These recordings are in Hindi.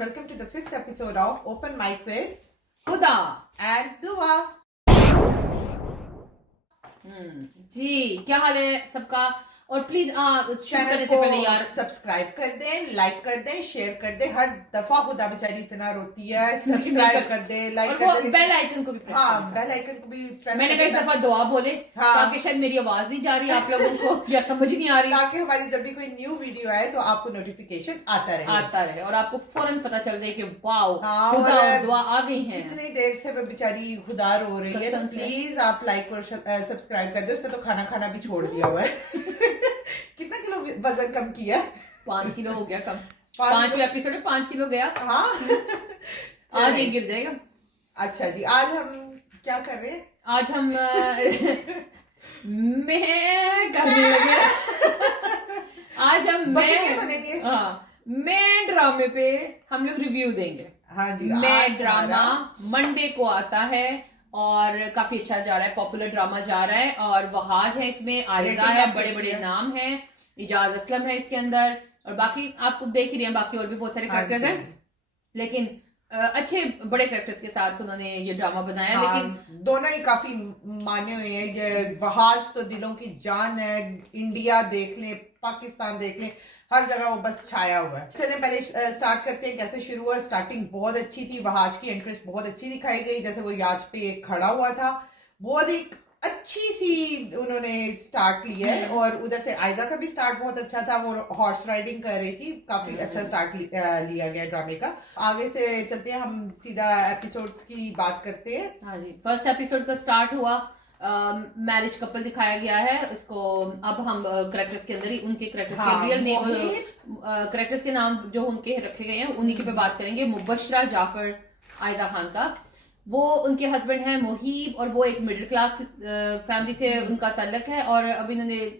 welcome to the 5th episode of Open Mic with खुदा and Dua. जी, क्या हाल है सबका। और प्लीज शुरू चैनल करने से को पहले यार सब्सक्राइब कर दें, लाइक कर दें, शेयर कर दें। हर दफा खुदा बेचारी इतना रोती है। सब्सक्राइब कर दें, लाइक और कर वो दें। बेल आइकन को भी प्रेस हाँ, करना। बेल आइकन को भी प्रेस मैंने कर कहा इस दें दफा दुआ बोले हाँ। ताकि शायद मेरी आवाज नहीं जा रही आप लोगों को या समझ नहीं आ रही, ताकि हमारी जब भी कोई न्यू वीडियो आए तो आपको नोटिफिकेशन आता रहे और आपको फौरन पता चल जाए कि वाओ हाँ, खुदा और और दुआ आ गई हैं। इतनी देर से वो बेचारी खुदार हो रही है, तो कसम से। प्लीज आप लाइक और सब्सक्राइब कर दे। उसने तो खाना खाना भी छोड़ दिया हुआ है। कितना किलो वजन कम किया? 5 किलो हो गया कम। 5 5वें एपिसोड में 5 किलो गया। हाँ। आज ये गिर जाएगा। अच्छा जी, आज हम क्या कर रहे हैं? आज हम मैं करने लगे। आज हम बकरे बनेंगे। मैं ड्रामे पे हम लोग रिव्यू देंगे। हाँ जी, मैं आज ड्रामा हमारा- मंडे को आता है और काफी अच्छा जा रहा है, पॉपुलर ड्रामा जा रहा है और वहाज है इसमें, आरिजा Rating है, काफी बड़े अच्छी बड़े है। नाम हैं, इजाज असलम है इसके अंदर और बाकी आप देख ही रहे हैं, बाकी और भी बहुत सारे हाँ कैरेक्टर्स जी। हैं, लेकिन अच्छे बड़े कैरेक्टर्स के साथ उन्होंने ये ड्रामा बनाया। हाँ, लेकिन दोनों ही काफी माने हुए हैं। ये वहाज तो दिलों की जान है। इंडिया देख ले, पाकिस्तान देख ले, हर जगह वो बस छाया हुआ है। चलिए पहले स्टार्ट करते हैं कैसे शुरू हुआ। स्टार्टिंग बहुत अच्छी थी, वहाज की एंट्रेंस बहुत अच्छी दिखाई गई, जैसे वो याच पे खड़ा हुआ था, बहुत एक अच्छी सी उन्होंने स्टार्ट लिया है। और उधर से आयजा का भी स्टार्ट बहुत अच्छा था, वो हॉर्स राइडिंग कर रही थी, काफी अच्छा स्टार्ट लिया गया ड्रामे का। आगे से चलते हैं, हम सीधा एपिसोड्स की बात करते हैं। हाँ जी, फर्स्ट एपिसोड का स्टार्ट हुआ, मैरिज कपल दिखाया गया है इसको। अब हम करेक्टर्स के अंदर ही उनके करेक्टर्स हाँ, के रियल नेम, मोहित। करेक्टर्स के नाम जो उनके रखे गए हैं उन्हीं के पे बात करेंगे। मुबशरा जाफर आयजा खान का, वो उनके हस्बैंड हैं मुहीब, और वो एक मिडिल क्लास फैमिली से उनका ताल्लुक है और अभी इन्होंने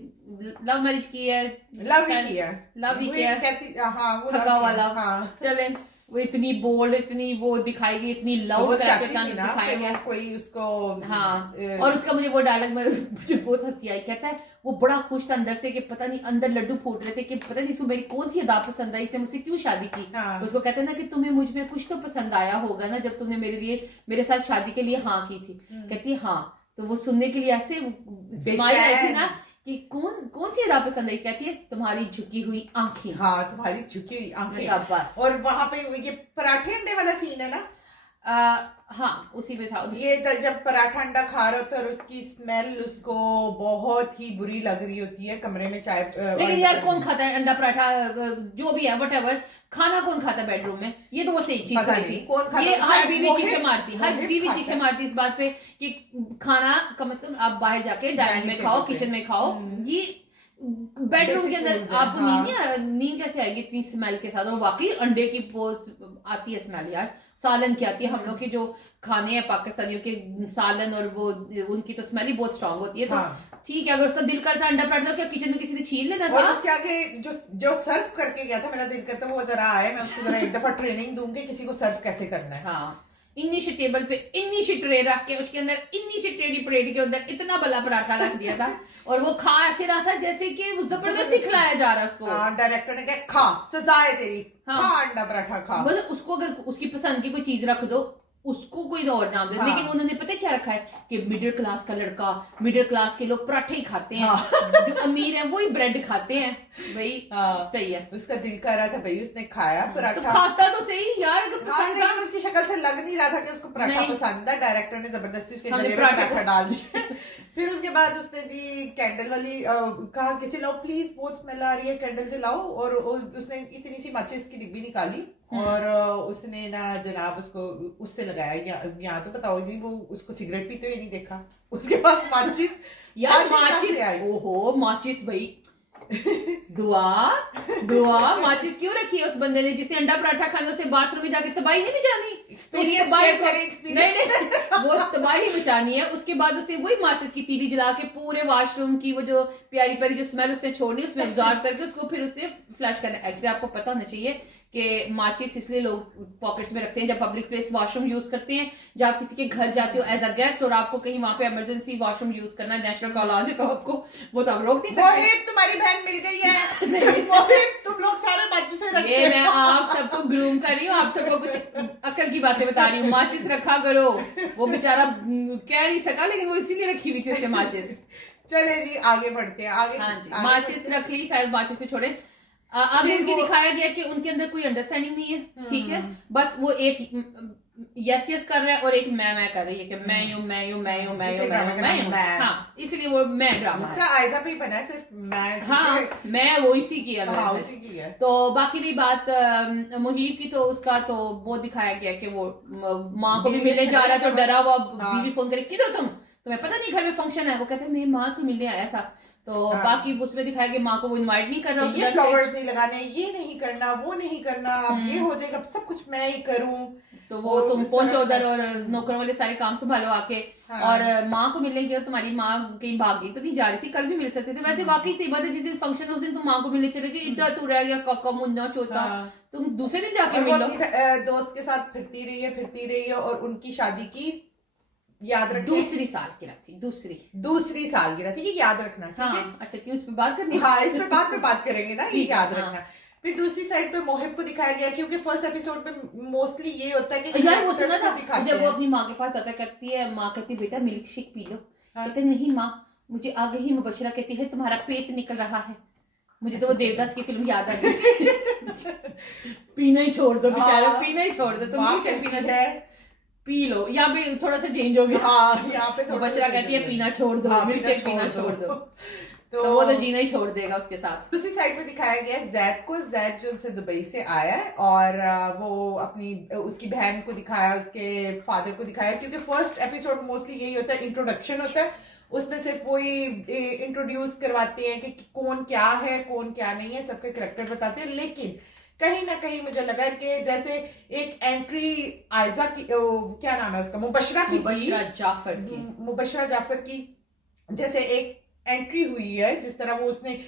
लव मैरिज की है। लव ही किया, लव ही वो किया, कहती हाँ, वो थका love वाला। किया, हाँ। चले, वो इतनी बोल्ड, इतनी वो दिखाई गई, इतनी तो लाउड वो करके चाहती थी ना दिखाया कि गया। वो कोई उसको हाँ, और उसका मुझे वो डायलॉग में मुझे बहुत हंसी आई। कहता है वो बड़ा खुश था अंदर से कि पता नहीं अंदर लड्डू फूट रहे थे कि पता नहीं इसको मेरी कौन सी अदा पसंद आई, इसने मुझसे क्यों शादी की। हाँ। उसको कहते हैं ना कि तुम्हें मुझ में कुछ तो पसंद आया होगा ना जब तुमने मेरे साथ शादी के लिए हाँ की थी। कहती है हाँ, तो वो सुनने के लिए ऐसे स्माइल आई थी ना कि कौन सी अदा पसंद आई। कहती है तुम्हारी झुकी हुई आंखें। हाँ, तुम्हारी झुकी हुई मैंने आंखें। कहा बस। और वहां पे ये पराठे अंडे वाला सीन है ना, हाँ उसी में था। ये जब पराठा अंडा खा रहे होते और उसकी स्मेल उसको बहुत ही बुरी लग रही होती है कमरे में चाय। लेकिन यार कौन खाता है अंडा पराठा, जो भी है वट खाना कौन खाता है बेडरूम में? ये तो वो सही चीज पता हुई नहीं थी। कौन खाता ये है, हर शायद बीवी मोहित- चीखें मारती, हर मोहित बीवी खाता चीखें है। मारती इस बात पे कि खाना कम से कम आप बाहर जाके डाइनिंग में खाओ, किचन में खाओ। ये बेडरूम के अंदर Basic rules है, आपको हाँ। नींद कैसे आएगी इतनी स्मेल के साथ? और वाकई अंडे की पोस आती है स्मेल यार, सालन की आती है। हम लोग के जो खाने हैं पाकिस्तानियों के, सालन और वो उनकी तो स्मेल ही बहुत स्ट्रांग होती है। तो हाँ। ठीक है, अगर उसका दिल करता अंडा पराठा, क्या किचन में किसी ने छीन लेना और था? उसके आगे जो सर्व करके गया था, मेरा दिल करता वो जरा आए, मैं उसको जरा एक दफा ट्रेनिंग दूंगी किसी को सर्व कैसे करना है। हाँ, इन्नी सी टेबल पे इन्नी सी ट्रे रख के उसके अंदर इन्नी सी टेढ़ी प्लेट के अंदर इतना बड़ा पराठा रख दिया था और वो खा ऐसे रहा था जैसे कि वो जबरदस्ती खिलाया जा रहा है उसको। हाँ, डायरेक्टर ने कहा खा, सजा है तेरी, हाँ। खा अंडा पराठा खा। मतलब उसको अगर उसकी पसंद की कोई चीज रख दो, उसको कोई और नाम दे। हाँ। लेकिन उन्होंने पता है क्या रखा है कि मिडिल क्लास का लड़का, मिडिल क्लास के लोग पराठे ही खाते हैं, हाँ। जो अमीर हैं वही ब्रेड खाते हैं। भाई हाँ। सही है, उसका दिल कर रहा था भाई, उसने खाया तो पराठा। खाता तो सही यार, अगर हाँ, पसंद था। लेकिन उसकी शक्ल से लग नहीं रहा था कि उसको पराठा नहीं। पसंद है। डायरेक्टर ने जबरदस्ती उसके हमने गले में पराठे पराठा को- डाल दिया। फिर उसके बाद उसने जी कैंडल वाली कहा कि चलाओ प्लीज, बहुत स्मेल आ रही है, कैंडल जलाओ। और उसने इतनी सी माचिस की डिब्बी निकाली और उसने ना जनाब उसको उससे लगाया। यहाँ तो बताओ जी, वो उसको सिगरेट पीते हुए नहीं देखा, उसके पास माचिस। यार कहाँ माचिस, से आई? ओहो माचिस भाई, दुआ माचिस क्यों रखी है उस बंदे ने जिसने अंडा पराठा खाने से बाथरूम में जाके तबाही नहीं मचानी? Experience share करें, experience। नहीं, वो तबाही मचानी है। उसके बाद उसने वही माचिस की तीली जला के पूरे वॉशरूम की वो जो प्यारी प्यारी जो स्मेल उसने छोड़नी, उसमें ऑब्जॉर्व करके उसको फिर उसने फ्लैश करना। एक्चुअली आपको पता होना चाहिए कि माचिस इसलिए लोग पॉकेट्स में रखते हैं जब पब्लिक प्लेस वॉशरूम यूज करते हैं, जब आप किसी के घर जाते हो एज अ गेस्ट और आपको कहीं वहां पे इमरजेंसी वॉशरूम यूज करना है, नेचुरल कॉल है तो आपको वो तो आप रोक नहीं सकते। मोहिब तुम्हारी बहन मिल गई है। मोहिब तुम लोग सारे माचिस से रखते ये मैं हो। आप सबको ग्रूम कर रही हूँ, आप सबको कुछ अक्ल की बातें बता रही हूँ। माचिस रखा करो, वो बेचारा कह नहीं सका लेकिन वो इसीलिए रखी हुई थी उसने माचिस। चले जी आगे बढ़ते हैं, आगे हाँ जी, आगे माचिस बढ़ते हैं। रख ली, खैर माचिस पे छोड़े। आगे उनकी दिखाया गया कि उनके अंदर कोई अंडरस्टैंडिंग नहीं है, ठीक है, बस वो एक यस यस कर रहा है और एक मैं कर रही है कि मैं यूं मैं यूं मैं यूं मैं यूं मैं यूं, हाँ इसलिए वो मैं ड्रामा है। उसका आयजा पे ही बना है सिर्फ मैं। हाँ मैं वो इसी की है, हाँ उसी की है। तो बाकी भी बात मुहीब की, तो उसका तो वो दिखाया गया कि वो माँ को भी मिलने जा रहा है तो डरा हुआ बीवी फोन करे किधर तुम, तुम्हें पता नहीं घर में फंक्शन है, वो कहते हैं मेरी माँ तो मिलने आया था। तो बाकी उसमें दिखाया कि माँ को वो इनवाइट नहीं कर रहा, ये फ्लावर्स नहीं लगाने, ये नहीं करना, वो नहीं करना, अब ये हो जाएगा, अब सब कुछ मैं ही करूं। तो वो तुम पहुंचो उधर और नौकरों वाले सारे काम संभालो आके। हाँ। और माँ को मिलने गई, तुम्हारी माँ कहीं भाग गई तो नहीं जा रही थी, कल भी मिल सकते थे। वैसे वाकई सही बात है, जिस दिन फंक्शन है उस दिन तुम माँ को मिलने चले गए, इड्डा तू रह गया काका मुन्ना चोता, तुम दूसरे दिन जाके मिलो। दोस्त के साथ फिरती रही है और उनकी शादी की याद रखना, दूसरी सालगिरह थी, दूसरी सालगिरह थी, याद रखना, ठीक है। अच्छा क्यों इस पे बात करनी? हाँ इस पे बाद में बात करेंगे ना, ये याद रखना। फिर दूसरी साइड पे मोहिब को दिखाया गया, क्योंकि फर्स्ट एपिसोड में मोस्टली ये होता है कि यार वो सुना था जब वो अपनी माँ के पास जाता करती है, माँ कहती बेटा मिल्क शेक पी लो, कहते नहीं माँ मुझे आगे ही मुबशरा कहती है तुम्हारा पेट निकल रहा है। मुझे तो वो देवदास की फिल्म याद आ गई। पीना ही छोड़ दो बेचारा, पीना ही छोड़ दो, तुम मिल्क शेक पीना है पी लो। यहाँ पे थोड़ा सा चेंज हो गया, हाँ यहाँ पे थोड़ा बचरा कहती है पीना छोड़ दो, मिल्क शेक पीना छोड़ दो, तो वो तो जीना ही छोड़ देगा उसके साथ। दूसरी साइड पे दिखाया गया जैद को, जैद जो उनसे दुबई से आया है और वो अपनी उसकी बहन को दिखाया, उसके फादर को दिखाया, क्योंकि फर्स्ट एपिसोड मोस्टली यही होता है, इंट्रोडक्शन होता है, उसमें सिर्फ वही इंट्रोड्यूस करवाते हैं कि कौन क्या है कौन क्या नहीं है, सबके करैक्टर बताते हैं। लेकिन कहीं ना कहीं मुझे लगा कि जैसे एक एंट्री आयजा की, क्या नाम है उसका, मुबशरा जाफर की जैसे एक एंट्री हुई है, जिस तरह वो उसने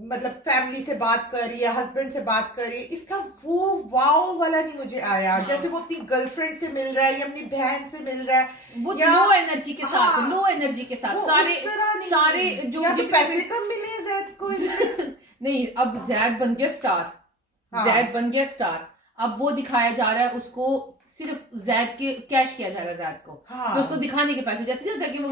मतलब फैमिली से बात कर रही है, हस्बैंड से बात कर रही है, इसका वो वाओ वाला नहीं मुझे आया। जैसे वो अपनी गर्लफ्रेंड से मिल रहा है या अपनी बहन से मिल रहा है, वो लो एनर्जी के साथ, लो एनर्जी के साथ सारे जो पैसे कम मिले हैं जैद को नहीं, अब जैद बन गया स्टार, जैद बन गया स्टार। अब वो दिखाया जा रहा है उसको, सिर्फ जैद के कैश किया जा रहा है जैद को, तो उसको दिखाने के पैसे, जैसे होता है कि वो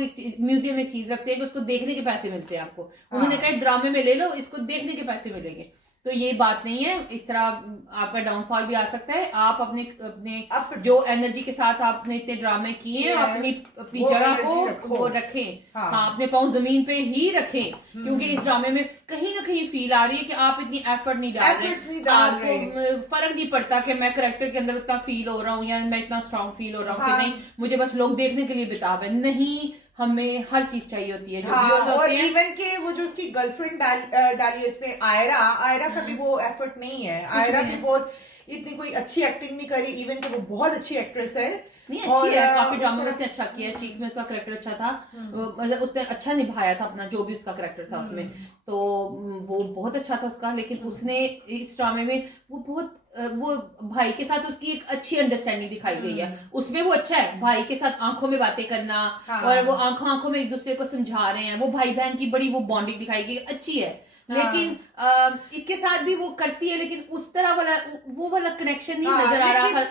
म्यूजियम में चीज रखते हैं उसको देखने के पैसे मिलते हैं आपको, उन्होंने कहा ड्रामे में ले लो, इसको देखने के पैसे मिलेंगे। तो ये बात नहीं है, इस तरह आपका डाउनफॉल भी आ सकता है। आप अपने जो एनर्जी के साथ आपने इतने ड्रामे किए अपनी जगह को वो रखें, हाँ अपने पाँव जमीन पे ही रखें, क्योंकि इस ड्रामे में कहीं ना कहीं फील आ रही है कि आप इतनी एफर्ट नहीं डाल रहे, आपको फर्क नहीं पड़ता कि मैं करेक्टर के अंदर उतना फील हो रहा हूँ या मैं इतना स्ट्रांग फील हो रहा हूँ कि नहीं मुझे बस लोग देखने के लिए बिताब है, नहीं हमें हर चीज चाहिए होती है। और इवन के वो जो उसकी गर्लफ्रेंड डाली है उसमें आयरा का भी वो एफर्ट नहीं है, आयरा भी बहुत इतनी कोई अच्छी एक्टिंग नहीं करी, इवन कि वो बहुत अच्छी एक्ट्रेस है, नहीं अच्छी है, काफी ड्रामा में उसने अच्छा किया, चीख में उसका करेक्टर अच्छा था, मतलब उसने अच्छा निभाया था अपना जो भी उसका करेक्टर था उसमें, तो वो बहुत अच्छा था उसका। लेकिन उसने इस ड्रामे में वो बहुत वो भाई के साथ उसकी एक अच्छी अंडरस्टैंडिंग दिखाई गई है, उसमें वो अच्छा है, भाई के साथ आंखों में बातें करना, और वो आंखों में एक दूसरे को समझा रहे हैं, वो भाई बहन की बड़ी वो बॉन्डिंग दिखाई गई, अच्छी है। लेकिन इसके साथ भी वो करती है, लेकिन उस तरह वाला वो वाला कनेक्शन नहीं नजर आ रहा,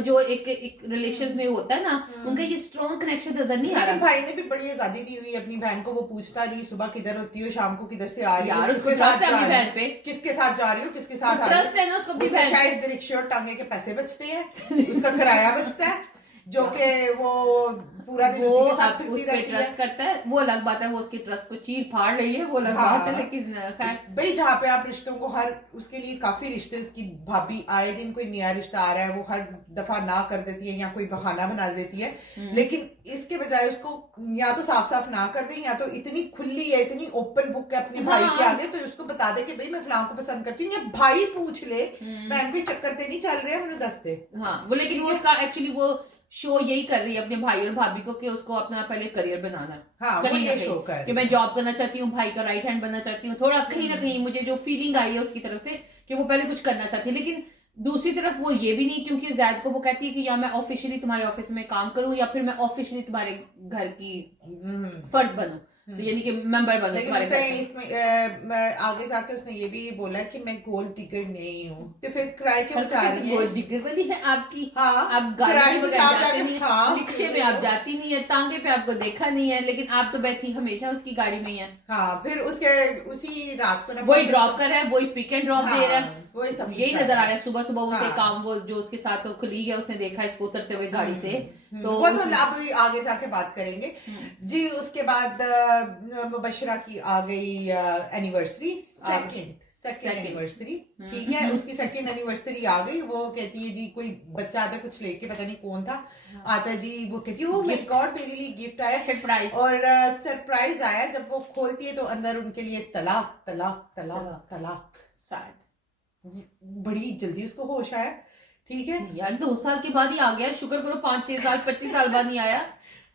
जो एक रिलेशन में होता है ना, उनका ये स्ट्रॉन्ग कनेक्शन नजर नहीं आ रहा। भाई ने भी बड़ी आजादी दी हुई अपनी बहन को, वो पूछता नहीं सुबह किधर होती हो, शाम को किधर से आ रही हो, किसके साथ जा रही हो, किसके साथ ट्रस्ट है ना उसको, शायद रिक्शा टांगे के पैसे बचते हैं, उसका किराया बचता है, जो कि वो पूरा दिन उसी के साथ फिरती रहती है। ट्रस्ट करता है वो अलग बात है, वो उसकी ट्रस्ट को चीर फाड़ रही है वो अलग बात है, लेकिन भाई जहाँ पे आप रिश्तों को हर उसके लिए काफी रिश्ते, उसकी भाभी आए दिन कोई नया रिश्ता आ रहा है वो हर दफा ना कर देती है या कोई बहाना बना देती है, लेकिन इसके बजाय उसको या तो साफ साफ ना कर दे, या तो इतनी खुली है, इतनी ओपन बुक है अपने भाई के आगे, तो उसको बता दे कि भाई मैं फलां को पसंद करती हूँ, या भाई पूछ ले बहन कोई चक्कर ते नहीं चल रहे हैं, मुझे दस दे। हाँ वो, लेकिन वो उसका एक्चुअली वो शो यही कर रही है अपने भाई और भाभी को कि उसको अपना पहले करियर बनाना है। हाँ, वो कहीं ना ये कहीं शो कर कि मैं जॉब करना चाहती हूँ, भाई का राइट हैंड बनना चाहती हूँ, थोड़ा कहीं ना कहीं मुझे जो फीलिंग आई है उसकी तरफ से कि वो पहले कुछ करना चाहती है। लेकिन दूसरी तरफ वो ये भी नहीं, क्योंकि जैद को वो कहती है कि या मैं ऑफिशियली तुम्हारे ऑफिस में काम करूं या फिर मैं ऑफिशियली तुम्हारे घर की फर्द बनूं, तो यानी कि मेंबर बनूं लेकिन तुम्हारे उसने घर का। इसमें मैं आगे जाकर उसने ये भी बोला कि मैं गोल्ड डिगर नहीं हूँ, तो फिर किराए क्यों बचा रही है? गोल्ड डिगर वाली है आपकी। हाँ, आप गाड़ी किराए पे बचा जाते जाके नहीं, हाँ, रिक्शे में आप जाती नहीं है, तांगे पे आपको देखा नहीं है, लेकिन आप तो बैठी हमेशा उसकी गाड़ी में ही है। हाँ, फिर उसके उसी रात को ना वही ड्रॉप कर रहा है, वही पिक एंड ड्रॉप दे रहा है, वही सब यही नजर आ रहा है। सुबह सुबह उसे हाँ। काम, वो जो उसके साथ कुलीग है उसने देखा इसको उतरते हुए गाड़ी से, तो वो तो आप भी आगे जाके बात करेंगे जी। उसके बाद मुबशरा की आ गई एनिवर्सरी, सेकंड एनिवर्सरी, ठीक है। उसकी सेकंड एनिवर्सरी आ गई। वो कहती है जी कोई बच्चा आता कुछ लेके, पता नहीं कौन था, आता है जी, वो कहती है ओ माय गॉड मेरे लिए गिफ्ट आया, सरप्राइज। और सरप्राइज आया। जब वो खोलती है तो अंदर उनके लिए तलाक तलाक तलाक तलाक। सैड। बड़ी जल्दी उसको होश आया, ठीक है यार 2 साल के बाद ही आ गया, शुक्र करो 5-6 साल 25 साल बाद नहीं आया।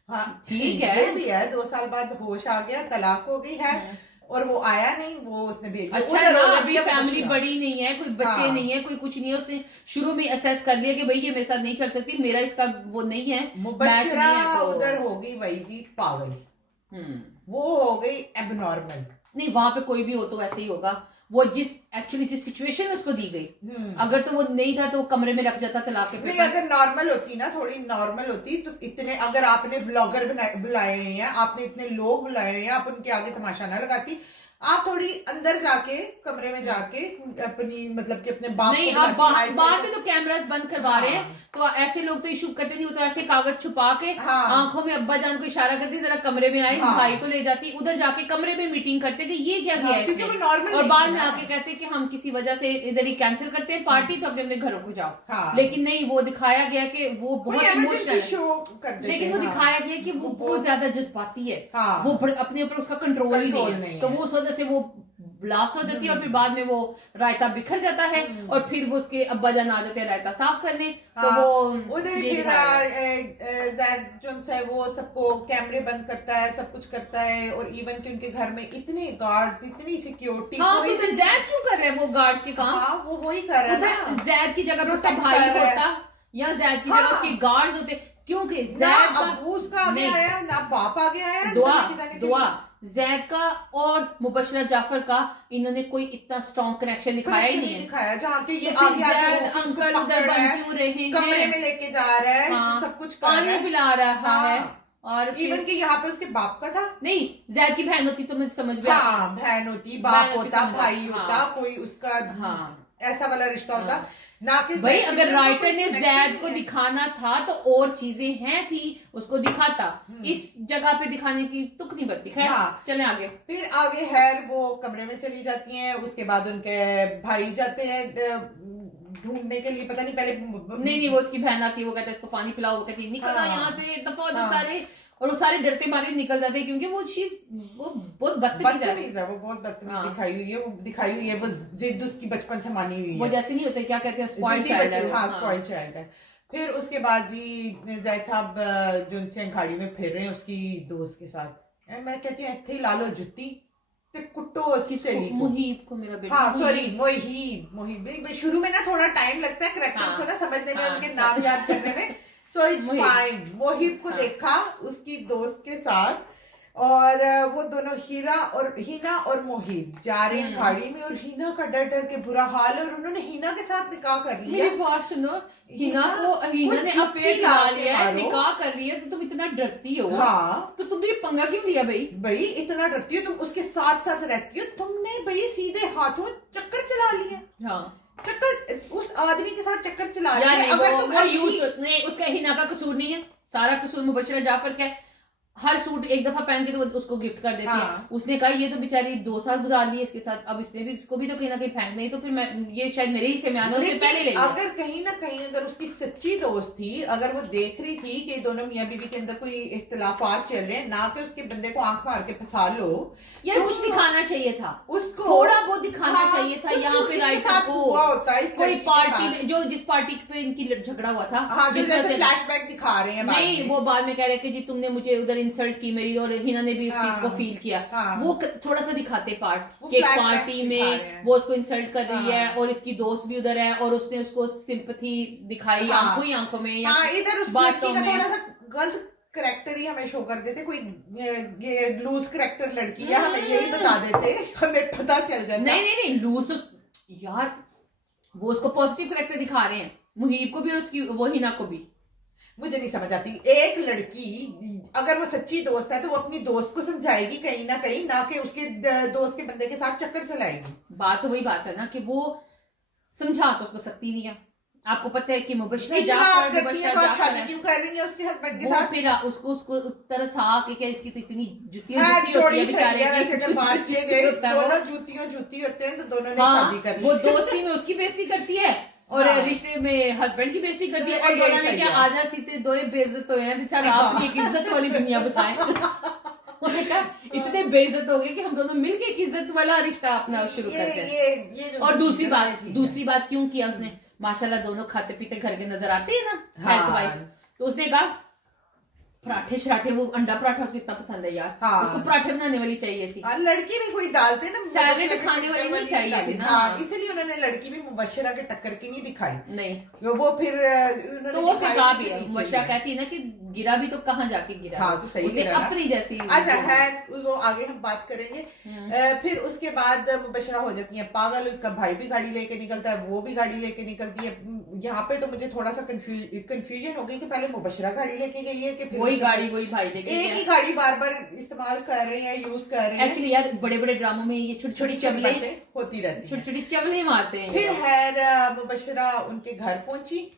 हाँ ठीक है, ये भी है, 2 साल बाद होश आ गया, तलाक हो गई है, और वो आया नहीं, वो उसने भेज दिया। अच्छा उधर ना, उधर अभी दिया फैमिली मुबशरा। बड़ी नहीं है, कोई बच्चे हाँ। नहीं है, कोई कुछ नहीं है, उसने शुरू में असेस कर लिया कि भाई ये मेरे साथ नहीं चल सकती, मेरा इसका वो नहीं है, मैच मुबशरा नहीं है, तो उधर हो गई वही जी पागल, वो हो गई एबनॉर्मल। नहीं, वहां पे कोई भी हो तो ऐसे ही होगा। वो जिस सिचुएशन में उसको दी गई, अगर तो वो नहीं था तो वो कमरे में रख जाता तलाक के नहीं, पेपर। अगर नॉर्मल होती ना, थोड़ी नॉर्मल होती तो इतने, अगर आपने व्लॉगर बुलाए हैं, आपने इतने लोग बुलाए हैं, आप उनके आगे तमाशा ना लगाती, आप थोड़ी अंदर जाके कमरे में जाके अपनी मतलब कि अपने बाप नहीं, को आप बुलाती, ऐसे- बाद में तो कैमरास बंद करवा रहे हैं, तो ऐसे लोग तो इशू करते नहीं, वो तो ऐसे कागज छुपा के आंखों में अब्बा जान को इशारा करती, जरा कमरे में आए, भाई को ले जाती, उधर जाके कमरे में मीटिंग करते कि ये क्या किया है क्योंकि इसने, वो नॉर्मल और बाद में आके कहते कि हम किसी वजह से इधर ही कैंसिल करते हैं पार्टी, तो अपने अपने घरों को जाओ। लेकिन नहीं, वो दिखाया गया कि वो बहुत इमोशनल शो कर देते, लेकिन वो दिखाया गया कि वो बहुत ज्यादा जज्बाती है, वो अपने ऊपर उसका कंट्रोल ही नहीं है, तो वो उस वजह से वो ब्लास्ट हो जाती है, और फिर बाद में वो रायता बिखर जाता है, और फिर वो उसके अब्बा जान आ जाते हैं रायता साफ करने, तो वो उधर फिर जैद जोन्स है वो सबको कैमरे बंद करता है, सब कुछ करता है, और इवन कि उनके घर में इतने गार्ड्स, इतनी सिक्योरिटी। हाँ, तो जैद क्यों कर रहे हैं वो गार्ड्स के काम? हाँ, वो वही कर रहा है ना, जैद की जगह पर उसका भाई होता, या जैद की जगह उसके गार्ड्स होते, क्योंकि जैद का अबू उसका आगे आया ना, बाप आगे आया, दुआ जैद का और मुबशरा जाफर का इन्होंने कोई इतना स्ट्रॉन्ग कनेक्शन दिखाया ही नहीं है, दिखाया जहाँ के ये तो आगे आगे अंकल उधर बन क्यों रहे हैं, कमरे में लेके जा रहा है, सब कुछ कर रहा पानी है, पिला रहा है, और इवन कि यहाँ पे उसके बाप का था नहीं, जैद की बहन होती तो मुझे समझ में आता, बहन होती, बाप होता, भाई होता, कोई उसका ऐसा वाला रिश्ता होता ना कि भाई। अगर राइटर ने जैद को दिखाना था तो और चीजें हैं थी, उसको दिखाता, इस जगह पे दिखाने की तुक नहीं बनती। खैर चलें आगे। फिर आगे हैर वो कमरे में चली जाती हैं, उसके बाद उनके भाई जाते हैं ढूंढने के लिए, पता नहीं पहले नहीं वो उसकी बहन आती है, वो कहता है इसको पानी पिलाओ, वो कहती है निकल यहाँ से, दफा हो जाओ सारे, और वो सारे डरते मारे निकल जाते हैं, क्योंकि वो बहुत बदतमीज है, वो बहुत बदतमीज दिखाई हुई है, वो दिखाई हुई है, वो जिद उसकी बचपन से मानी हुई है, वो जैसे नहीं होते क्या कहते हैं स्पॉइल्ड चाइल्ड है, हाँ स्पॉइल्ड चाइल्ड है। फिर उसके बाद जी जैद साहब जो उनसे गाड़ी में फिर रहे हैं उसकी दोस्त के साथ, मैं कहती हूँ इत्थे ला लो जुत्ती ते कुट्टो मुहीब को, मेरा बेटा, हाँ सॉरी मोहिब। शुरू में ना थोड़ा टाइम लगता है कैरेक्टर्स को ना समझने में, उनके नाम याद करने में, सो इट्स फाइन। मोहिब को देखा उसकी दोस्त के साथ, और वो दोनों हिना और मोहिब जा रहे हैं गाड़ी में, और हिना का डर डर के बुरा हाल है, और उन्होंने हिना के साथ निकाह कर लिया। मेरी बात सुनो, हिना ने अफेयर चला लिया है, निकाह कर लिया, तो तुम इतना डरती हो, हाँ तो तुमने ये पंगा क्यों लिया भाई इतना डरती हो तुम, उसके साथ साथ रहती हो, तुमने भाई सीधे हाथों चक्कर चला लिए, चक्कर उस आदमी के साथ चक्कर चला रही है। अगर तुम उसका हिना का कसूर नहीं है, सारा कसूर मुबशरा जाफर का है। हर सूट एक दफा पहन के तो उसको गिफ्ट कर देती हाँ। है। उसने कहा ये तो बेचारी 2 साल गुजार लिए इसके साथ, अब इसने भी इसको भी तो कहीं ना कहीं फेंक नहीं, तो फिर मैं ये शायद मेरे ही से में आना, उसने पहले ले लेकिन लिया। अगर कहीं ना कहीं अगर उसकी सच्ची दोस्त थी, अगर वो देख रही थी कि दोनों मियां बीवी के अंदर कोई इख्तिलाफात चल रहे हैं, ना कि उसके बंदे को आंख मार के फंसा लो, यार तो कुछ दिखाना चाहिए था उसको थोड़ा बहुत दिखाना हाँ, चाहिए था। कुछ यहाँ पे इसके राइटर साथ को हुआ होता है, इस कोई लड़की के पार्टी साथ। में जो जिस पार्टी पे इनकी झगड़ा हुआ था, हाँ, जो जिसमें जैसे से- फ्लैशबैक दिखा रहे हैं बाद नहीं में। वो बाद में कह रहे कि जी तुमने मुझे उधर इंसल्ट की मेरी, और हिना ने भी उस चीज को हाँ, फील किया। हाँ। वो थोड़ा सा दिखाते पार्ट वो कि एक flashbacks पार्टी दिखा में रहे हैं। वो उसको इंसल्ट कर रही हाँ। है और इसकी दोस्त भी उधर है और उसने उसको सिंपैथी दिखाई हाँ। आंखों ही आंखों में या हाँ, इधर उस बातों लड़की का में। थोड़ा सा गलत करेक्टर ही हमें शो कर देते, कोई ये लूज करेक्टर लड़की है, हमें यही बता देते, हमें पता चल जाता। नहीं नहीं नहीं लूज तो यार वो उसको पॉजिटिव करेक्टर दिखा रहे हैं, मुहीब को भी और उसकी वो हिना को भी। मुझे नहीं समझ आती, एक लड़की अगर वो सच्ची दोस्त है तो वो अपनी दोस्त को समझाएगी कहीं ना कहीं, ना कि उसके दोस्त के बंदे के साथ चक्कर चलाएगी। बात तो वही बात है ना कि वो समझा तो उसको सकती नहीं है। आपको पता है कि मुबशरा इतना आप जाफर डरती हैं तो आप शादी क्यों कर रही हैं उसके हस्बैंड के वो साथ? फिर उसको तरस आ के क्या इसकी तो इतनी जुतियां हाँ, जुती होती जोड़ी है सही बेचारे है, वैसे अगर बात की, किए जुती जाए होता है वो। दोनों जूतियों जूती होते हैं तो दोनों ने हाँ, शादी कर ली। वो दोस्ती में उसकी बेइज्जती करती है और हाँ। रिश्ते में हस्बैंड की बेइज्जती करती है, तो और यही दोनों ने सही क्या है। आधा सीते दो बेइज्जत हुए हैं बेचारा, आप एक इज्जत वाली दुनिया बसाए। उन्होंने कहा इतने बेइज्जत हो गए कि हम दोनों मिलके एक इज्जत वाला रिश्ता अपना शुरू करते हैं। ये और दूसरी बात क्यों किया उसने, माशाल्लाह दोनों खाते पीते घर के नजर आते हैं ना हाँ। हेल्थ वाइज, तो उसने कहा पराठे शराठे, वो अंडा पराठा उसको इतना पसंद है यार, हाँ। उसको पराठे बनाने वाली चाहिए थी। लड़की भी कोई डालते ना सैलेड मुबशरा खाने के वाली टक्कर नहीं चाहिए थी ना। हाँ, इसीलिए उन्होंने लड़की भी मुबशरा के टक्कर की नहीं दिखाई। नहीं वो फिर उन्होंने तो वो दिखाई कहा कि भी है, नीचे मुबशरा ही है। कहती है ना कि गिरा भी तो कहाँ जाके गिरा। हाँ, तो सही उसने गिरा ना। अपनी जैसी। अच्छा है, वो आगे हम बात करेंगे। फिर उसके बाद मुबशरा हो जाती है पागल, उसका भाई भी गाड़ी लेके निकलता है, वो भी गाड़ी लेके निकलती है। यहाँ पे तो मुझे थोड़ा सा कंफ्यूजन हो गई कि पहले मुबशरा गाड़ी लेके गई है कि फिर वही उसका गाड़ी वही भाई लेके एक ही गाड़ी बार बार इस्तेमाल कर रहे हैं, यूज कर रहे हैं। एक्चुअली यार बड़े बड़े ड्रामों में ये छोटी छोटी चवले बातें होती रहती छोटी हैं। छोटी चवले मारते हैं ये फिर लोग। है मुबशरा उनके घर पहुंची,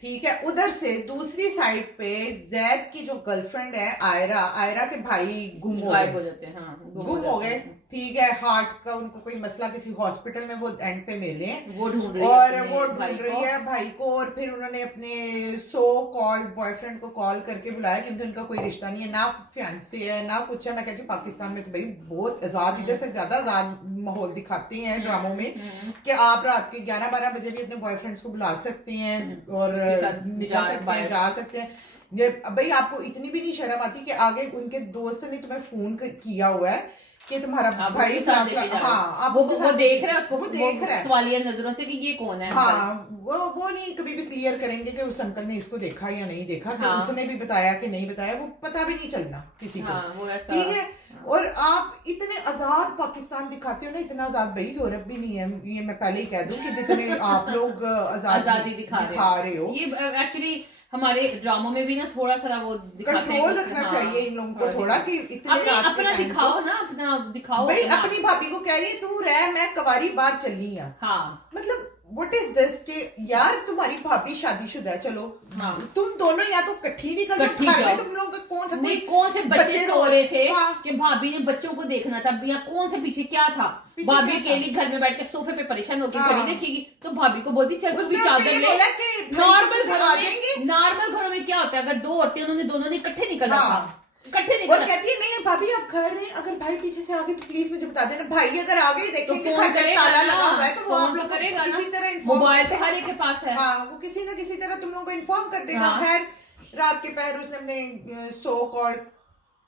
ठीक है। उधर से दूसरी साइड पे जैद की जो गर्लफ्रेंड है आयरा के भाई गुम हो गायब हो गए, जाते हैं। हाँ, गुम हो गए, ठीक है। हार्ट का उनको कोई मसला, किसी हॉस्पिटल में वो एंड पे मिले हैं वो ढूंढ रही और है वो अपने भाई ढूंढ रही को। है भाई को। और फिर उन्होंने अपने सो कॉल्ड बॉयफ्रेंड को कॉल करके बुलाया क्योंकि उनका कोई रिश्ता नहीं है, ना फियांसे है ना कुछ है। मैं कहती हूँ पाकिस्तान में तो भाई बहुत आजाद, इधर से ज्यादा आजाद माहौल दिखाते हैं ड्रामों में कि आप रात के 11-12 बजे भी अपने बॉयफ्रेंड्स को बुला सकते हैं और उसके साथ निकल सकते हैं, जा सकते हैं। ये भाई आपको इतनी भी नहीं शर्म आती कि आगे उनके दोस्त ने तुम्हें फोन किया हुआ है कि तुम्हारा आप भाई उसके साथ लेके जा रहे हो। हाँ, आप वो उसके वो साथ- देख रहा है उसको, वो देख रहा है। सवालिया नजरों से कि ये कौन है। हाँ, वो नहीं कभी भी क्लियर करेंगे कि उस अंकल ने इसको देखा या नहीं देखा, कि हाँ। उसने भी बताया कि नहीं बताया, वो पता भी नहीं चलना किसी को। हाँ, वो ऐसा ठीक है। और आप इतने आजाद पाकिस्तान दिखाते हो ना, इतना आजाद भाई यूरोप भी नहीं है, ये मैं पहले ही कह दूं कि जितने आप लोग आजादी दिखा रहे हो। ये एक्चुअली हमारे ड्रामों में भी ना थोड़ा सा वो दिखाते हैं कंट्रोल कि- रखना हाँ, चाहिए इन लोगों को थोड़ा, कि इतने रात के अपना टाइम दिखाओ को- ना, अपना दिखाओ भाई अपना। अपनी भाभी को कह रही है तू रह, मैं कवारी बार चलनी है। हाँ मतलब व्हाट इज दिस कि यार तुम्हारी भाभी शादीशुदा है, चलो हाँ। तुम दोनों या तो इकट्ठी निकल जाओ, इकट्ठी घर में जाओ। तुम लोगों का कौन सा नहीं, कोई कौन से बच्चे सो रहे थे हाँ। कि भाभी ने बच्चों को देखना था, या कौन से पीछे क्या था। पीछे भाभी क्या अकेली घर में बैठ के सोफे पे परेशान होकर हाँ। घड़ी देखेगी, तो भाभी को बोलती चल तू भी उसने चादर उससे ये ले। बोला कि भाई नॉर्मल पीछे से घरों आ में जाएंगे। नॉर्मल घरों में क्या होता है, अगर दो औरतें उन्होंने दोनों ने इकट्ठे निकलना हाँ। था, इकट्ठे और निकलना। कहती है नहीं भाभी आप घर हैं, अगर भाई पीछे से आगे तो प्लीज मुझे बता देना। भाई अगर आगे तो देखेंगे फोन घर पे करेगा ताला ना, लगा हुआ है तो वो आप फोन लोग तो को करेगा ना। किसी तरह inform मोबाइल कर तो हर देगा। एक के पास है। हाँ, वो किसी ना किसी तरह तुम लोगों को इन्फॉर्म कर देगा। हाँ। खैर रात के पहर उसने अपने सो कॉल्ड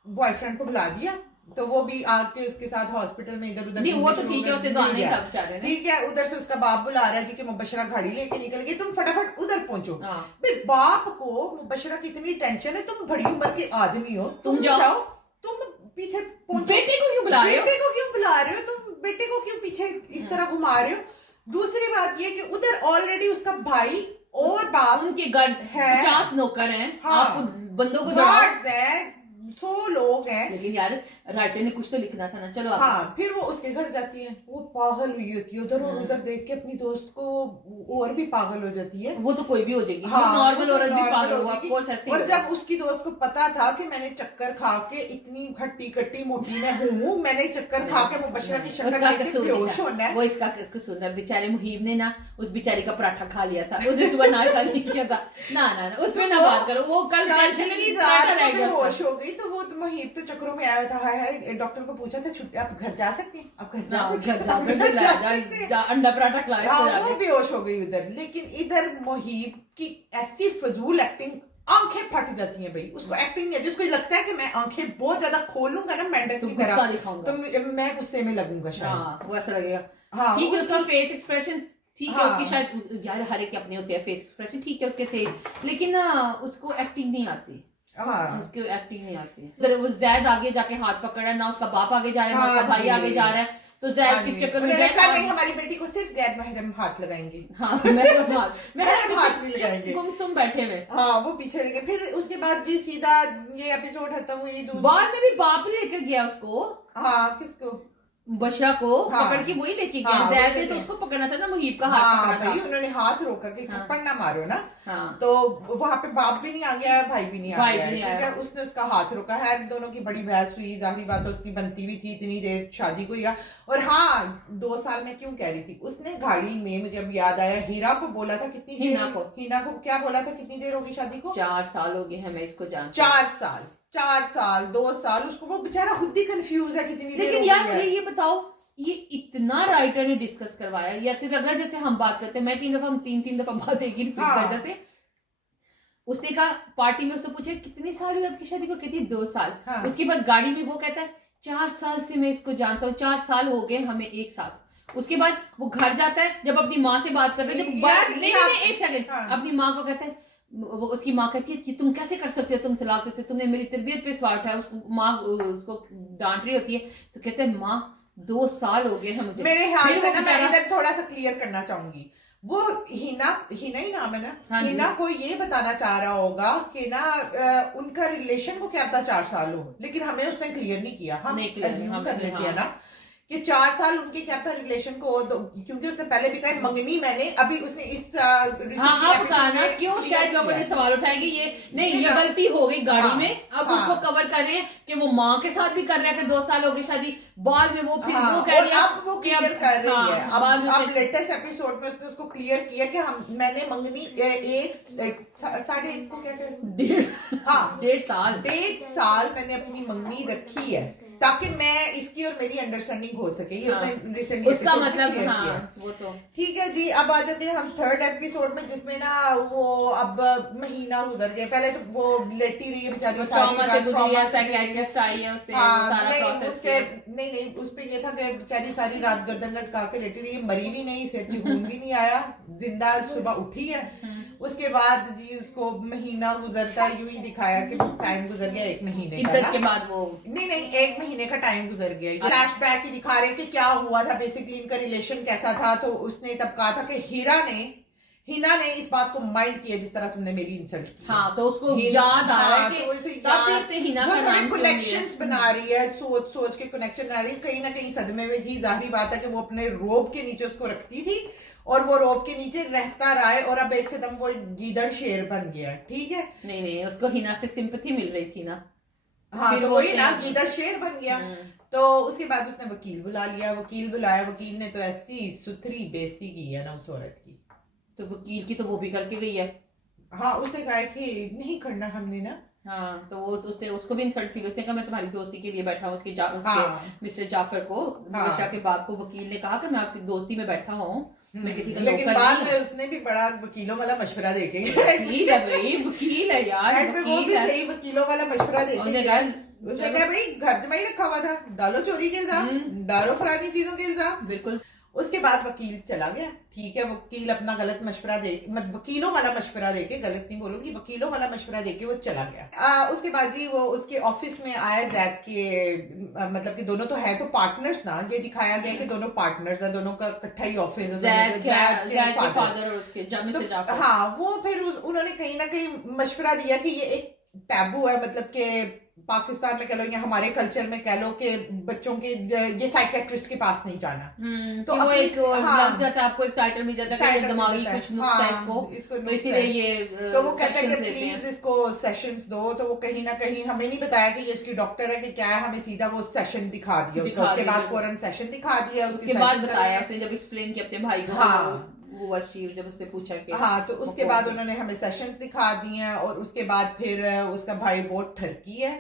बॉयफ्रेंड को बुला दिया, तो वो भी आके उसके साथ हॉस्पिटल में इधर उधर नहीं, वो तो घूमने ठीक है, शुरू उसे कर तो आना ही दिया। था बेचारे ने। ठीक है। उधर से उसका बाप बुला रहा है जी कि मुबशरा गाड़ी लेके निकल गई, तुम फटाफट उधर पहुंचो। हाँ। भाई बाप को मुबशरा की इतनी टेंशन है, तुम बड़ी उम्र के आदमी हो, तुम तुम जाओ। तुम पीछे पहुंचो। बेटे को क्यों बुला रहे हो? बेटे को क्यों बुला रहे हो तुम? बेटे को क्यों पीछे इस तरह घुमा रहे हो? दूसरी बात ये कि उधर ऑलरेडी उसका भाई और बाप उनके घर है। 50 नौकर हैं। हाँ। आप बंदों को दौड़ाओ। गार्ड्स है, 100 लोग हैं। लेकिन यार राइटर ने कुछ तो लिखना था ना। चलो आप हाँ, फिर वो उसके घर जाती है, वो पागल हुई होती है उधर और उधर देख के अपनी दोस्त को, और भी पागल हो जाती है। वो तो कोई भी हो जाएगी, हाँ, नॉर्मल वो तो औरत भी normal पागल हो होगा, जाएगी। ऑफ कोर्स ऐसे ही और होगा। जब उसकी दोस्त को पता था कि मैंने चक्कर खा के इतनी खट्टी कट्टी मोटी मैं हूँ, मैंने चक्कर खा के मुबशरा की शक्ल उसका देख के कसूर बेहोश था। होना है। वो इसका कसूर है, बेचारे मुहीब ने ना उस बेचारी का पराठा खा लिया था, उसने सुबह नाश्ता नहीं किया था। ना ना ना उसमें ना बात करो, वो कल शादी टेंशन की में रात बैठा को रहेगा उसका। बेहोश हो गई, तो वो मुहीब तो चक्करों में आया था। हाय हाय, डॉक्टर को पूछा था छुट्टी, आप घर जा सकते हैं, आप घर जा हाँ, सकते हैं, घर जा, आप घर घर जा जा, सकते हैं। अंडा पराठा खिलाया इसको हाँ, वो जाके। बेहोश हो गई उधर। लेकिन इधर मुहीब की ऐसी फजूल एक्टिंग, आंखें फट जाती हैं भाई। उसको एक्टिंग नहीं है, जिसको लगता है कि मैं आंखें बहुत ज्यादा खोलूंगा ना मेंढक तो की गुस्सा तरह, दिखाऊंगा, तो मैं गुस्से में लगूंगा शायद। हाँ वो ऐसा लगेगा। हाँ, ठीक है, उसका उसकी- फेस एक्सप्रेशन ठीक है, हाँ। उसकी शायद यार हर एक के अपने होते हैं फेस एक्सप्रेशन, ठीक है उसके थे, लेकिन ना उसको एक्टिंग नहीं आती। हाँ, उसकी एक्टिंग नहीं आती। फिर वो जैद आगे जाके हाथ पकड़ रहा है, ना उसका बाप आगे जा रहा है, ना हाँ उसका भाई जी। आगे जा रहा है, तो जैद हाँ किस जी। चक्कर में उन्होंने जैद कहा नहीं, हमारी बेटी को सिर्फ गैर महरम हाथ लगाएंगे। हाँ मैं हाथ नहीं लगाएंगे। गुमसुम बैठे हुए। हाँ, वो पीछे लगे। फिर उसके बाद जी सीधा ये एपिसोड खत्म हुई दूसरी। बाद में भी बाप लेकर गया उसको, हाँ, किसको? बशरा को हाँ। पकड़ के वही लेके गया। हाँ, जैद वही ने तो लेके- उसको पकड़ना था ना, मुहीब का हाथ हाँ पकड़ा भाई, था। उन्होंने हाथ रोका कि हाँ। थप्पड़ ना मारो ना। हाँ तो वहां पे बाप भी नहीं आ गया है, भाई भी नहीं आ भाई गया भी है, नहीं ठीक है। आया। उसने उसका हाथ रोका है, दोनों की बड़ी बहस हुई। जाहिर बात है, उसकी बनती भी थी, इतनी देर शादी को ही। और हाँ, 2 साल में क्यों कह रही थी, उसने गाड़ी में, मुझे अब याद आया, हीरा को बोला था कितनी देर, हिना को क्या बोला था, कितनी देर होगी शादी को? 4 साल हो गए हैं, मैं इसको जानती 4 साल, 4 साल, 2 साल। उसको, वो बेचारा खुद ही कंफ्यूज है कितनी हूँ। देर लेकिन हो यार गई मुझे है। ये बताओ, ये इतना राइटर ने डिस्कस करवाया, ये ऐसे लग रहा है जैसे हम बात करते हैं, मैं 3 दफा, हम 3 दफा बात एक ही रिपीट हाँ। कर जाते। उसने कहा, पार्टी में उससे पूछे कितनी साल हुई आपकी शादी को, कहती है 2 साल। हाँ। उसके बाद गाड़ी में वो कहता है 4 साल से मैं इसको जानता हूँ, 4 साल हो गए हमें एक साथ। उसके बाद वो घर जाता है, जब अपनी माँ से बात करते हैं, जब यार, नहीं, ये नहीं, एक सेकंड, हाँ। अपनी माँ को कहता है, वो उसकी माँ कहती है कि तुम कैसे कर सकते हो, तुम तलाक देते हो, तुमने मेरी तरबियत पे सवार उठाया। उसको माँ उसको डांट रही होती है, तो कहते हैं माँ 2 साल हो गए हैं मुझे। मेरे ख्याल फिर से वो ना, मैं बेचारा- इधर थोड़ा सा क्लियर करना चाहूंगी। वो हिना ही नाम है ना, हाँ जी। हिना को ये बताना चाह रहा होगा कि ना उनका रिलेशन को क्या पता 4 साल हो, लेकिन हमें उसने क्लियर नहीं किया। हम नहीं clear, assume हाँ, कर लेते हाँ। हैं ना कि 4 साल उनके क्या पता रिलेशन को, क्योंकि उसने पहले भी कहा मंगनी मैंने, अभी उसने इस हाँ recently आप episode कहा ना, में क्यों clear शायद लोगों किया। ने सवाल उठाया कि ये नहीं, ये ना। गलती हो गई गाड़ी हाँ, में, अब हाँ। उसको कवर कर रहे हैं कि वो माँ के साथ भी कर रहे हैं कि 2 साल हो गए शादी, बाद में वो फिर हाँ, वो कह और रही है अब वो कि क्लियर कर रही हाँ, है। बाद में अब उसे- लेटेस्ट एपिसोड में उसने उसको क्लियर किया कि मैंने मंगनी 1.5 को क्या कहते डेढ़ हाँ, 1.5 साल 1.5 साल मैंने अपनी मंगनी रखी है, ताकि मैं इसकी और मेरी अंडरस्टैंडिंग हो सके। ये हाँ। उसने रिसेंटली उसका मतलब हाँ वो तो ठीक है जी। अब आ जाते हैं हम 3rd एपिसोड में, जिसमें ना वो अब महीना गुजर गया। पहले तो वो लेटी रही है बेचारी, ट्रॉमा से गुजरी है, trauma से साइकियाट्रिस्ट आई है, उसने हाँ, सारा नहीं, प्रोसेस उसके किया। नहीं उस पे ये था कि बेचारी सारी रात गर्दन लटका के लेटी रही है, मरी भी नहीं, सिर से खून भी नहीं आया, जिंदा सुबह उठी है। उसके बाद जी उसको महीना गुजरता है, यूं ही दिखाया कि टाइम गुजर गया 1 महीने का इद्दत ना। के बाद वो नहीं 1 महीने का टाइम गुजर गया। फ्लैशबैक ही दिखा रहे हैं कि क्या हुआ था, बेसिकली इनका रिलेशन कैसा था। तो उसने तब कहा था कि हिना ने इस बात को माइंड किया जिस तरह तुमने मेरी इंसल्ट की। हाँ, तो उसको याद आ रहा है कि तो उसे तब भी उसने हिना का नाम क्यों लिया। कनेक्शंस बना रही है, सोच के कनेक्शन बना रही है। कहीं ना कहीं सदमे में थी, जाहिर बात है कि वो अपने रोब के नीचे उसको रखती थी, और वो रोब के नीचे रहता रहा है, और अब एक से दम वो गीदड़ शेर बन गया। ठीक है, नहीं उसको हिना से सिंपैथी मिल रही थी ना। हाँ, फिर तो वो वही ना, उसने- गीदड़ शेर बन गया। तो उसके बाद उसने वकील बुला लिया, वकील बुलाया, वकील ने तो ऐसी सुथरी बेइज्जती की है ना उस औरत की। तो वकील की तो वो भी करके गई है। हाँ, उसने कहा कि नहीं करना हमने ना। हाँ, तो वो उसने उसको भी इंसल्ट फील, उसने कहा मैं तुम्हारी दोस्ती के लिए बैठा हूँ, उसके हाँ। मिस्टर जाफर को, हाँ। निशा के बाप को, वकील ने कहा कि मैं आपकी दोस्ती में बैठा हूँ, मैं किसी का लेकिन नौकर बाद नहीं में उसने भी बड़ा वकीलों वाला मशवरा देके हूँ। वकील है भाई, वकील है यार, एंड पे वो भी वकील है। सही वकीलों वाला मशवरा देके उसने गया। कहा उसने कहा भाई घर जमाई रखा हुआ था, डालो चोरी के इल्जाम, डालो फलानी चीजों के इल्जाम। बिल्कुल। उसके बाद वकील चला गया। ठीक है, वकील अपना गलत मशवरा दे, वकीलों वाला मशवरा देके, गलत नहीं बोलूंगी, वकीलों वाला मशवरा देके वो चला गया। उसके बाद जी वो उसके ऑफिस में आया जैद के, मतलब कि दोनों तो है तो पार्टनर्स ना, ये दिखाया गया कि दोनों पार्टनर्स है, दोनों का इकट्ठा ही ऑफिस है, जैद के father। फादर और उसके मिस्टर जाफर। हाँ, वो फिर उन्होंने कहीं ना कहीं मशवरा दिया कि ये एक टैबू है, मतलब कि पाकिस्तान में कह लो या हमारे कल्चर में कह लो कि बच्चों के ये साइकेट्रिस्ट के पास नहीं जाना। तो वो एक हाँ, लग जाता है, आपको एक टाइटल मिल जाता है कि दिमागी कुछ नुक्स है इसको, तो इसीलिए ये तो वो कहता है कि sections लेते हैं। प्लीज इसको सेशंस दो, तो वो कहीं ना कहीं हमें नहीं बताया कि ये इसकी डॉक्टर है कि क्या है, हमें सीधा वो सेशन दिखा दिया उसका, उसके बाद फौरन सेशन दिखा दिया, उसके बाद बताया उसने जब एक्सप्लेन किया अपने भाई को। हाँ, वो was she, जब उसने पूछा कि हाँ, तो उसके बाद उन्होंने हमें सेशंस दिखा दिए हैं, और उसके बाद फिर उसका भाई बहुत ठरकी है,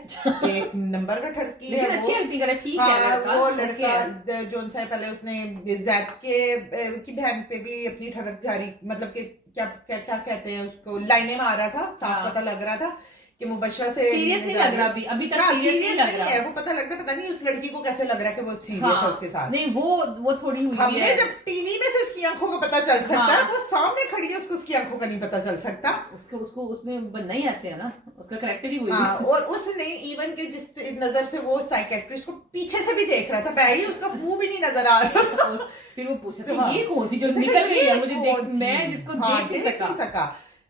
एक नंबर का ठरकी है लेकिन अच्छी एक्टिंग करे, ठीक है हाँ, लड़का, वो ओके लड़का है। जो उनसे पहले उसने जैद की बहन पे भी अपनी ठरक जारी, मतलब कि क्या क्या क्या कहते हैं उसको, लाइनें मार रहा था, साफ हाँ। पता लग रहा था कि मुबशरा से सीरियस नहीं लग रहा अभी तक, सीरियस नहीं लग रहा है वो, पता लगता पता नहीं उस लड़की को कैसे लग रहा है कि वो सीरियस हाँ, है उसके साथ। नहीं वो थोड़ी हुई हमें है। जब टीवी में से उसकी आंखों का पता चल सकता है, हाँ। वो सामने खड़ी है, उसको उसकी आंखों का नहीं पता चल सकता। उसको उसमें बनना ही ऐसे है ना, उसका कैरेक्टर ही वही हाँ, है। और उसने इवन के जिस नजर से वो साइकेट्रिस्ट को पीछे से भी देख रहा था, पहले उसका मुंह भी नहीं नजर आ रहा था। फिर वो पूछा था हाँ। ये कौन थी जो उसने निकल कहा, गई है, "ये मुझे कौन देख, थी?" मैं जिसको हाँ, देख नहीं सका।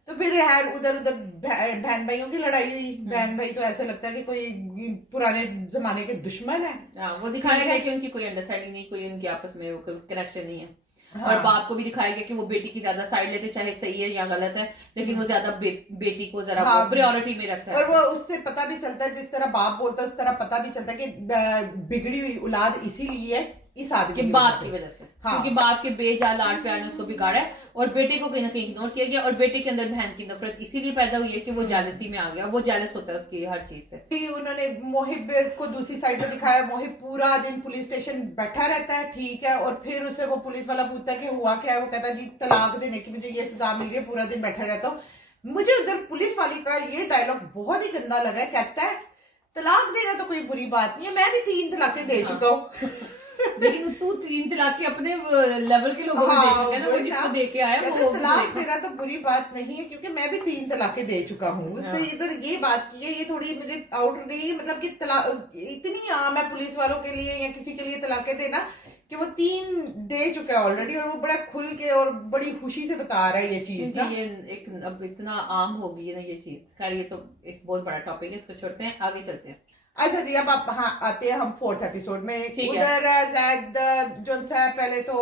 तो फिर यार उधर उधर बहन भाइयों की लड़ाई हुई। बहन भाई तो ऐसा लगता है कि कोई पुराने जमाने के दुश्मन है। हाँ, वो दिखाया गया कि उनकी कोई अंडरस्टैंडिंग नहीं, कोई उनके आपस में कनेक्शन नहीं है। हाँ। और बाप को भी दिखाया गया कि वो बेटी की ज्यादा साइड लेते, चाहे सही है या गलत है, लेकिन वो ज्यादा बेटी को जरा हाँ, प्रायोरिटी में रखता है। और वो उससे पता भी चलता है, जिस तरह बाप बोलता है उस तरह पता भी चलता है कि बिगड़ी हुई औलाद इसीलिए है इस आदमी कि बाप की वजह से, हाँ। क्योंकि बाप के बेजा लाड प्यार ने उसको बिगाड़ा है, और बेटे को कहीं ना कहीं इग्नोर किया गया, और बेटे के अंदर बहन की नफरत इसीलिए पैदा हुई है कि वो जेलसी में आ गया, वो जेलस होता है उसकी हर चीज से। फिर उन्होंने मोहिब को दूसरी साइड पे दिखाया। मोहिब पूरा दिन पुलिस स्टेशन बैठा रहता है, ठीक है, और फिर उसे वो पुलिस वाला पूछता है कि हुआ क्या है, वो कहता है जी तलाक देने की मुझे ये सजा मिल गई, पूरा दिन बैठा रहता हूँ। मुझे उधर पुलिस वाली का ये डायलॉग बहुत ही गंदा लगा है। कहता है तलाक देना तो कोई बुरी बात नहीं है, मैं भी 3 तलाकें दे चुका हूँ। लेकिन तू 3 तलाक के अपने लेवल के लोगों को देख चुका है ना, वो जिसको दे के आया वो तलाक देना तो बुरी बात नहीं है, क्योंकि मैं भी 3 तलाकें दे चुका हूँ। उसने इधर ये बात की है, ये थोड़ी मुझे आउट रही, मतलब कि तलाक इतनी आम है पुलिस वालों के लिए या किसी के लिए तलाकें देना, कि वो 3 दे चुका है ऑलरेडी, और वो बड़ा खुल के और बड़ी खुशी से बता रहा है ये चीज ना। ये एक अब इतना आम हो गई है ना ये चीज। खैर ये तो एक बहुत बड़ा टॉपिक है, इसको छोड़ते हैं, आगे चलते हैं। अच्छा जी, अब आप हाँ आते हैं हम 4th एपिसोड में। ठीक है। उधर जैद जो है, पहले तो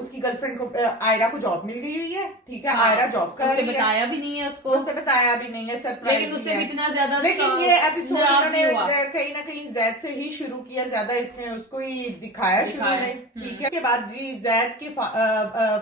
उसकी गर्लफ्रेंड को आयरा को जॉब मिल गई हुई है, ठीक है। हाँ, आयरा जॉब कर उसने रही है, बताया भी नहीं है उसको, उसने बताया भी नहीं है, सरप्राइज लेकिन उसने भी इतना ज्यादा लेकिन ये एपिसोड नाराज उन्होंने नहीं हुआ। कहीं ना कहीं जैद से ही शुरू किया, ज्यादा इसमें उसको ही दिखाया शुरू में, ठीक है। उसके बाद जी जैद के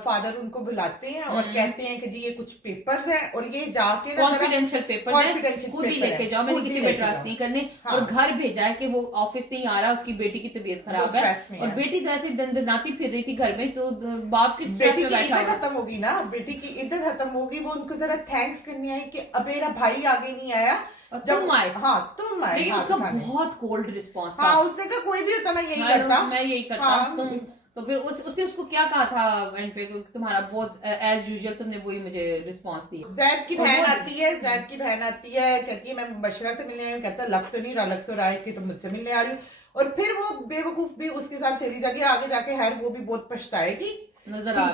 फादर उनको बुलाते हैं और कहते हैं कि जी ये कुछ पेपर्स हैं, और ये जाके कॉन्फिडेंशियल पेपर है, खुद ही लेके जाओ, मैंने किसी पे ट्रस्ट नहीं करने। और घर भेजा है कि वो ऑफिस नहीं आ रहा, उसकी बेटी की तबीयत खराब है, और बेटी तो ऐसे दंदनाती फिर रही थी घर में, तो बाप की स्ट्रेस में बैठा हुआ। खत्म होगी ना, बेटी की इद्दत खत्म होगी, वो उनको जरा थैंक्स करने आई कि अब मेरा भाई आगे नहीं आया, तुम आए। हाँ तुम आए। लेकिन उसका बहुत कोल्ड रिस्पॉन्स था। हाँ, उसने कहा कोई भी होता मैं यही करता, मैं यही करता। हाँ, तुम तो फिर उसने उसको क्या कहा था एंड पे, तुम्हारा बहुत एज यूजुअल तुमने वही मुझे रिस्पांस दिया। जैद की बहन आती है, जैद की बहन आती है, कहती है मैं मुबशरा से मिलने आई हूँ, कहता लग तो नहीं रहा, लग तो रहा है कि तुम मुझसे मिलने आ रही हो, और फिर वो बेवकूफ भी उसके साथ चली जाती है। आगे जाके है वो भी बहुत पछताएगी, नजर आ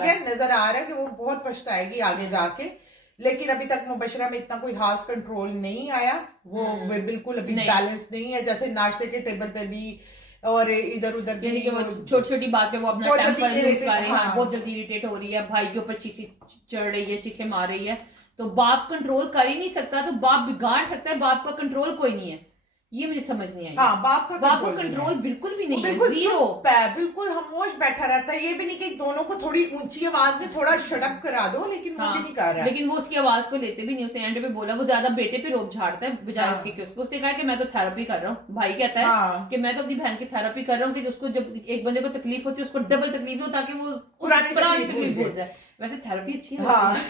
रहा है कि वो बहुत पछताएगी आगे जाके। लेकिन अभी तक मुबशरा में इतना कोई खास कंट्रोल नहीं आया, वो बिल्कुल अभी बैलेंस नहीं है, जैसे नाश्ते के टेबल पे भी और इधर उधर भी, वो छोटी छोटी बात पे वो अपना टेम्पर लूज कर रही है, बहुत जल्दी इरिटेट हो रही है, भाई के ऊपर चीखे चढ़ रही है, चीखे मार रही है। तो बाप कंट्रोल कर ही नहीं सकता, तो बाप बिगाड़ सकता है, बाप का कंट्रोल कोई नहीं है, ये मुझे समझ नहीं आई। हाँ, बाप का कंट्रोल बिल्कुल भी नहीं है, बिल्कुल जीरो, बिल्कुल खामोश बैठा रहता है। ये भी नहीं कि दोनों को थोड़ी ऊंची आवाज में थोड़ा शटअप करा दो, लेकिन वो भी नहीं कर रहा। लेकिन वो उसकी आवाज को लेते भी नहीं। उसने एंड पे बोला, वो ज्यादा बेटे पे रोब झाड़ता है बजाय उसके कि उसको। उसने कहा कि मैं तो थेरेपी कर रहा हूँ, भाई कहता है कि मैं तो अपनी बहन की थेरेपी कर रहा हूँ, कि उसको जब एक बंदे को तकलीफ होती है उसको डबल तकलीफ हो, ताकि वो पुरानी तकलीफ भूल जाए। वैसे थेरेपी अच्छी है, हाँ।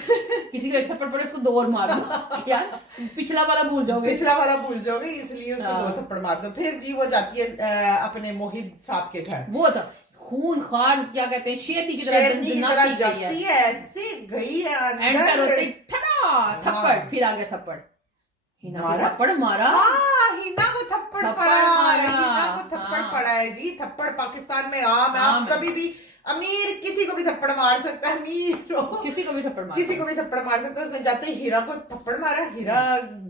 किसी को एक थप्पड़ पड़े उसको 2 और मार दो यार, पिछला वाला भूल जाओगे, इसलिए उसको 2 थप्पड़ मार दो। फिर जी वो जाती है अपने मोहित साहब के घर। वो था खून खार, क्या कहते हैं, शेरनी की तरह जाती है, ऐसे गई है अंदर, थप्पड़, फिर आ गया थप्पड़, थप्पड़ मारा, हिना को थप्पड़ पड़ा, हिना को थप्पड़ पड़ा है जी। थप्पड़ पाकिस्तान में आम है, आप कभी भी अमीर किसी को भी थप्पड़ मार सकता है, अमीर किसी को भी थप्पड़ मार सकता है। उसने जाते हीरा को थप्पड़ मारा, हीरा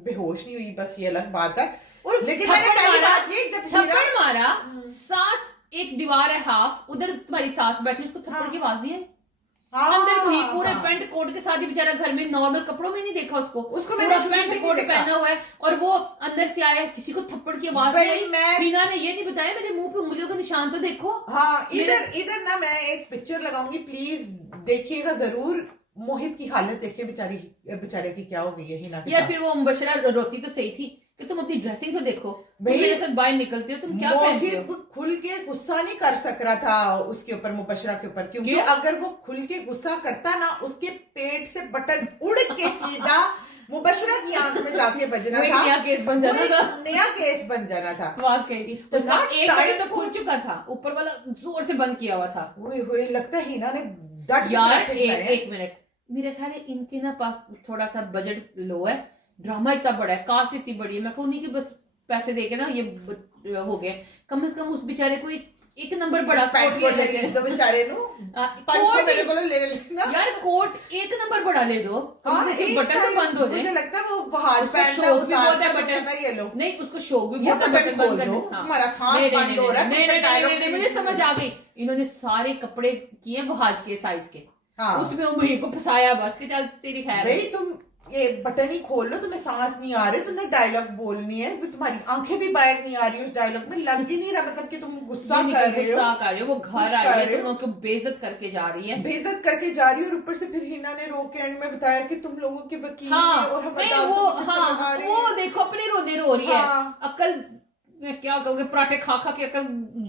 बेहोश नहीं हुई, बस ये अलग बात है। और लेकिन मैंने थप्पड़ पहली मारा, बात ये जब थप्पड़ मारा, साथ एक दीवार है हाफ, उधर तुम्हारी सास बैठी, उसको थप्पड़ की आवाज नहीं आई। अंदर थी पूरे पेंट कोट के साथ ही, बेचारा घर में नॉर्मल कपड़ों में नहीं देखा उसको मैंने पूरा पेंट कोट पहना हुआ है, और वो अंदर से आया, किसी को थप्पड़ की आवाज नहीं आई। रीना ने ये नहीं बताया मेरे मुंह पे उंगलियों का निशान तो देखो। हाँ, इधर ना मैं एक पिक्चर लगाऊंगी, प्लीज देखिएगा जरूर। मोहिब की हालत देखिए, बेचारे की क्या हो गई है हिना के यार साथ। फिर वो मुबशरा रोती तो सही थी कि तुम अपनी ड्रेसिंग तो देखो, तुम मेरे साथ बाहर निकलती हो, तुम क्या पहनती हो। मोहिब खुल के गुस्सा नहीं कर सक रहा था उसके ऊपर, मुबशरा के ऊपर, क्योंकि अगर वो खुल के गुस्सा करता ना, उसके पेट से बटन उड़ के सीधा मुबशरा की आंख में जाके बजना था, नया केस बन जाना था, नया केस बन जाना था। वाकई उसका एक बटन तो खुल चुका था, ऊपर वाला जोर से बंद किया हुआ था। हुए लगता है हिना ने डट यार एक मिनट, मेरे ख्याल है इनके ना पास थोड़ा सा बजट लो है, ड्रामा इतना बड़ा है, कास्ट इतनी बड़ी है, मैं कहूँ नहीं कि बस पैसे देके ना ये हो गया, कम से कम उस बेचारे को एक नंबर बड़ा कोट ले लेके दो बेचारे नु 500 मेरे को ले लेना यार, कोट एक नंबर बड़ा ले दो, बटन तो बंद हो जाए। मुझे लगता है वो बाहर शौक भी बहुत है बटन, बटन, ये लो नहीं उसको शौक भी बहुत है बटन बंद करने। तुम्हारा सांस बंद हो रहा है। नहीं, मुझे समझ आ गई, इन्होंने सारे कपड़े किए वहाज के साइज के, उसमें उम्मीद को फंसाया बस कि चल तेरी खैर भाई, तुम ये बटन ही खोल लो, तुम्हें सांस नहीं आ रही, तुम्हें डायलॉग बोलनी है, तुम्हारी आंखें भी बाहर नहीं आ रही उस डायलॉग में, लग ही नहीं रहा मतलब कि तुम गुस्सा कर रहे हो। वो घर आई है, तुम उनको बेइज्जत करके जा रही है, बेइज्जत करके जा रही है, और ऊपर से फिर हिना ने रो के एंड में बताया कि तुम लोगों के वकील और हम वो देखो अपने रोने रो रही है, अकल मैं क्या कहूँगी, पराठे खा खा के अकल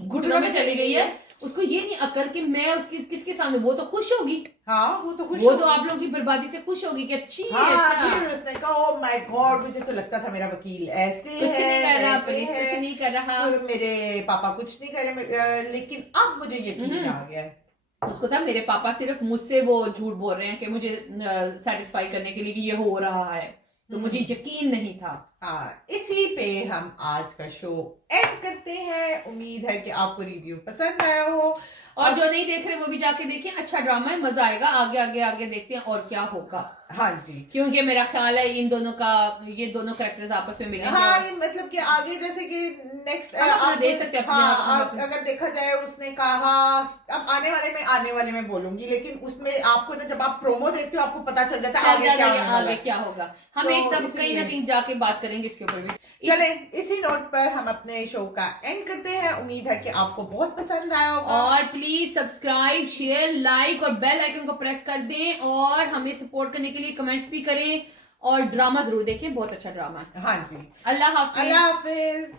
घुटनों में चली गई है, उसको ये नहीं अकल कि मैं उसकी किसके सामने, वो तो खुश होगी। हाँ, वो तो खुश, वो तो आप लोगों की बर्बादी से खुश होगी कि अच्छी है। अच्छा, फिर उसने कहा ओह माय गॉड, मुझे तो लगता था मेरा वकील ऐसे कुछ है, नहीं कर रहा, पुलिस कुछ नहीं कर रहा, मेरे पापा कुछ नहीं करे, लेकिन अब मुझे यकीन आ गया है। उसको था मेरे पापा सिर्फ मुझसे वो झूठ बोल रहे हैं कि मुझे सेटिस्फाई करने के लिए कि ये हो रहा है, तो मुझे यकीन नहीं था। हाँ, इसी पे हम आज का शो एंड करते हैं। उम्मीद है कि आपको रिव्यू पसंद आया हो, और जो नहीं देख रहे वो भी जाके देखें, अच्छा ड्रामा है, मजा आएगा, आगे आगे आगे देखते हैं और क्या होगा। हाँ जी, क्योंकि मेरा ख्याल है इन दोनों का, ये दोनों कैरेक्टर्स आपस में मिलेंगे। हाँ, ये मतलब कि आगे जैसे कि नेक्स्ट दे सकते हैं। हाँ, अगर देखा जाए, उसने कहा, अब आने वाले में बोलूंगी, लेकिन उसमें आपको ना जब आप प्रोमो देखते हो आपको पता चल जाता है आगे क्या होगा। हम एकदम कहीं ना कहीं जाके बात करेंगे इसके ऊपर भी। चले, इसी नोट पर हम अपने शो का एंड करते हैं। उम्मीद है कि आपको बहुत पसंद आया होगा, और प्लीज सब्सक्राइब, शेयर, लाइक और बेल आइकन को प्रेस कर दें, और हमें सपोर्ट करने के लिए कमेंट्स भी करें, और ड्रामा जरूर देखें, बहुत अच्छा ड्रामा है। हाँ जी, अल्लाह हाफिज। अल्लाह हाफिज।